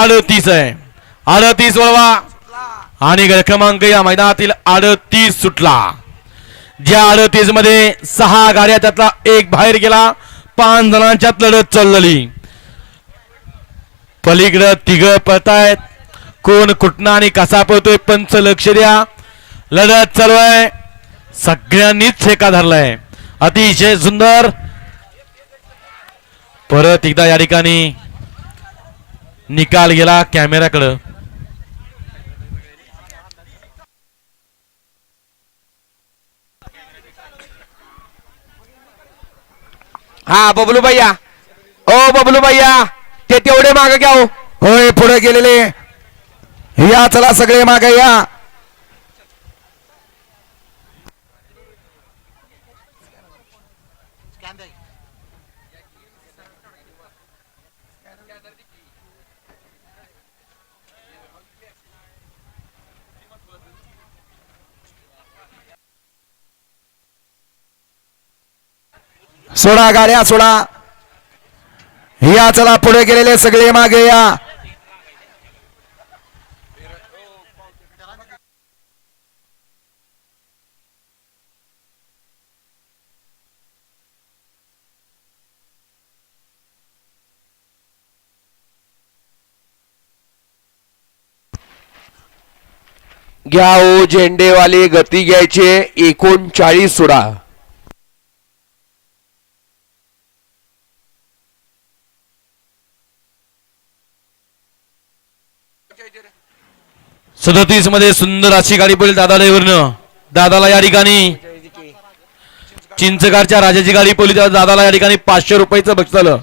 अडतीस आहे अडतीस वळवा आणि क्रमांक या मैदानातील अडतीस सुटला ज्या अडतीसमध्ये सहा गाड्या त्यातला एक बाहेर गेला पाच जणांच्यात लढत चाललेली पलीकडं तिघ पळतायत कोण कुठनं आणि कसा पळतोय पंच लक्ष द्या लढत चालू आहे सगळ्यांनीच ठेका धरलाय अतिशय सुंदर परत एकदा या ठिकाणी निकाल गेला कॅमेऱ्याकडं. हा बबलू भैया ओ बबलू भैया ते तेवढे मागे घ्या हो. होय पुढे गेलेले. या चला सगळे मागे या. सोडा गाड्या सोडा. या चला पुढे गेलेले सगळे मागे या. घ्या हो ओ झेंडेवाले गती घ्यायचे एकोणचाळीस सोडा. सदतीसमध्ये सुंदर अशी गाडी पडेल दादा दादाला या ठिकाणी चिंचगारच्या राजाची गाडी पडली त्या दादाला या ठिकाणी पाचशे रुपयाचं बघ आलं.